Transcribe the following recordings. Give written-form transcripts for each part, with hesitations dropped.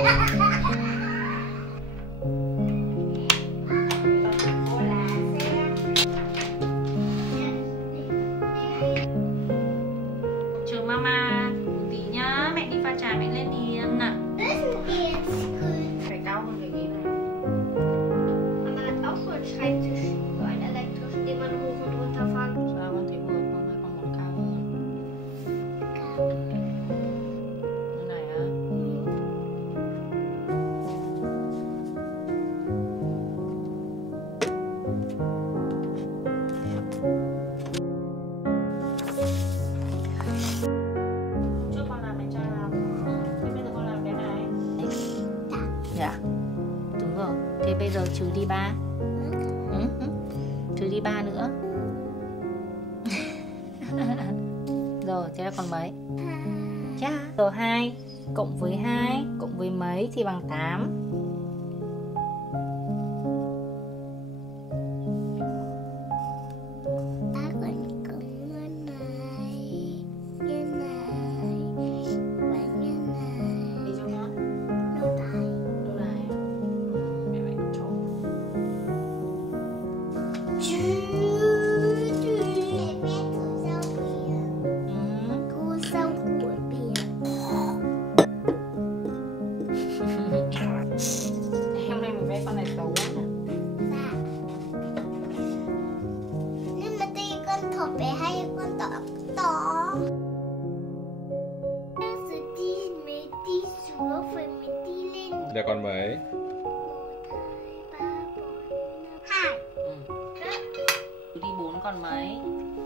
Chờ mama một tí nhá, mẹ đi pha trà mẹ lên liền ạ. Phải cao hơn cái ghế này. Mama hat auch so einen Schreibtisch, so einen elektrischen, den man hoch und runter fahren kann. Sao con thấy vừa không hay con muốn cao hơn? Như này á. Trước con làm cái cha làm, thế bây giờ con làm cái này. Dạ, đúng rồi. Thế bây giờ trừ đi 3. Trừ đi 3 nữa. Rồi, thế là còn mấy? Chà, rồi 2 cộng với 2 cộng với mấy thì bằng 8. Đi cho nó. Đâu này? Mẹ phải cho. Hôm nay mình vẽ con này xấu quá nè. Nhưng mà tí con thỏ bé hay con to. Giờ đi mấy tí xuống rồi mình đi lên. Giờ còn mấy? 1, 2, 3, 4, 5, 2. Đi 4 còn mấy?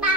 3.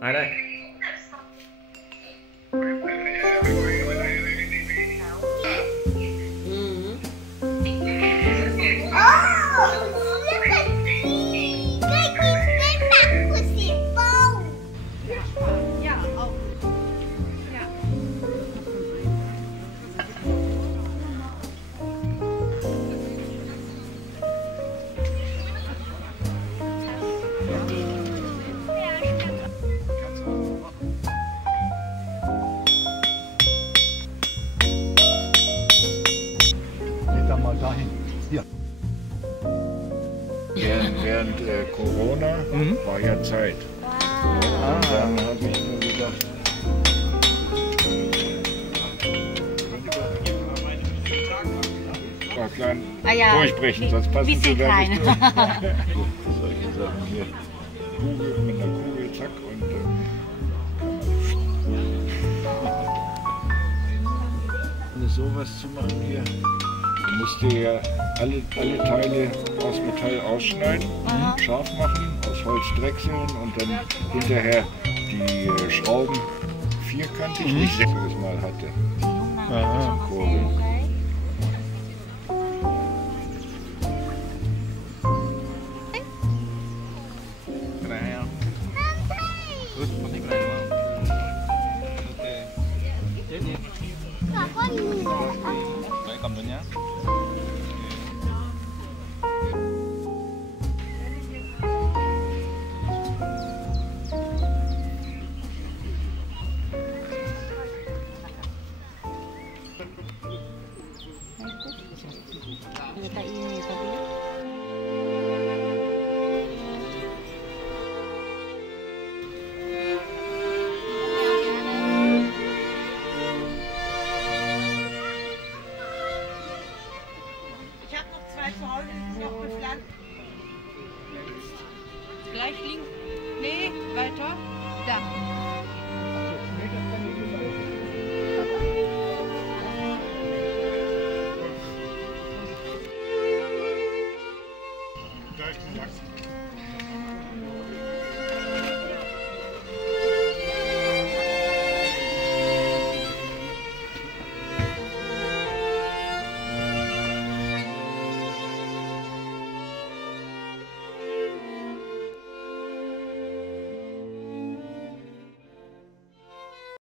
Ai đây. Während Corona war ja Zeit. Und dann habe ich mir gedacht, war klein durchbrechen, sonst passen sie da nicht durch. Solche Sachen hier. Kugel mit einer Kugel, zack, und sowas zu machen hier. Du musst dir ja alle Teile aus Metall ausschneiden, scharf machen, aus Holz drechseln und dann hinterher die Schrauben vierkantig, nicht so wie es mal hatte. Kurbeln. Đấy, cầm luôn nhá. Người ta yêu người ta biết. Zu Hause ist noch bepflanzt. Gleich links. Nee, weiter. Da. Da ist die Lachs.